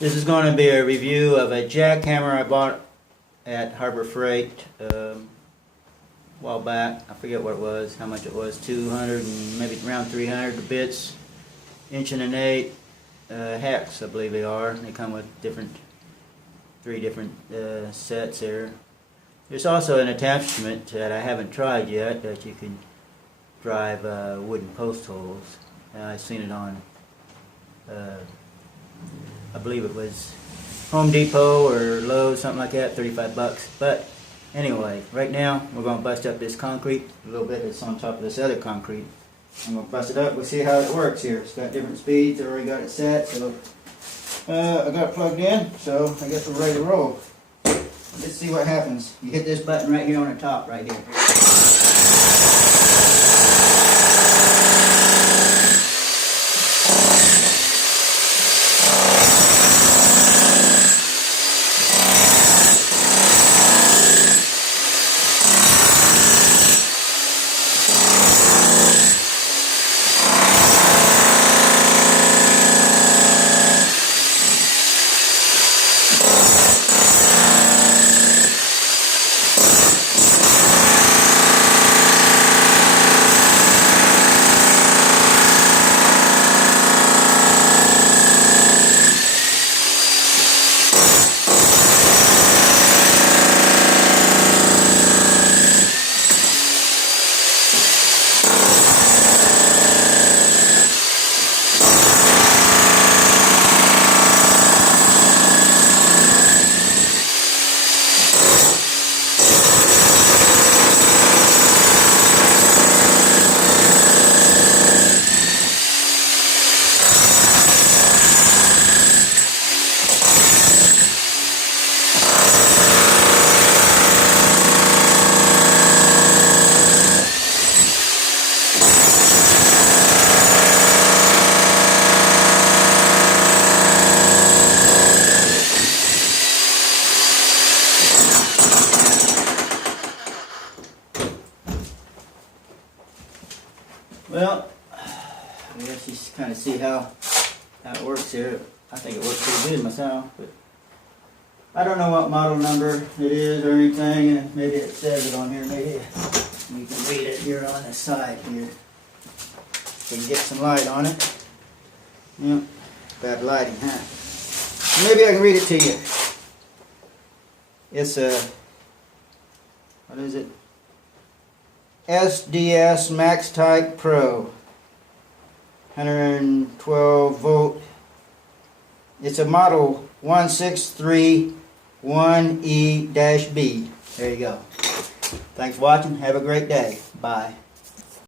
This is going to be a review of a jackhammer I bought at Harbor Freight a while back. I forget what it was, how much it was, 200 and maybe around 300 bits, 1.1 hex I believe they are. They come with three different sets here. There's also an attachment that I haven't tried yet that you can drive wooden post holes. I've seen it on I believe it was Home Depot or Lowe's, something like that, 35 bucks. But anyway, right now we're going to bust up this concrete, a little bit that's on top of this other concrete. I'm going to bust it up, we'll see how it works here. It's got different speeds, I already got it set, so I got it plugged in, so I guess we're ready to roll. Let's see what happens. You hit this button right here on the top, right here. Well, I guess you kind of see how it works here. I think it works pretty good myself, but I don't know what model number it is or anything, and maybe it says it on here. Maybe you can read it here on the side here. So you can get some light on it. Yep, bad lighting, huh? Maybe I can read it to you. It's a, what is it? SDS Max Type Pro, 112 volt. It's a model 1631E-B. There you go. Thanks for watching. Have a great day. Bye.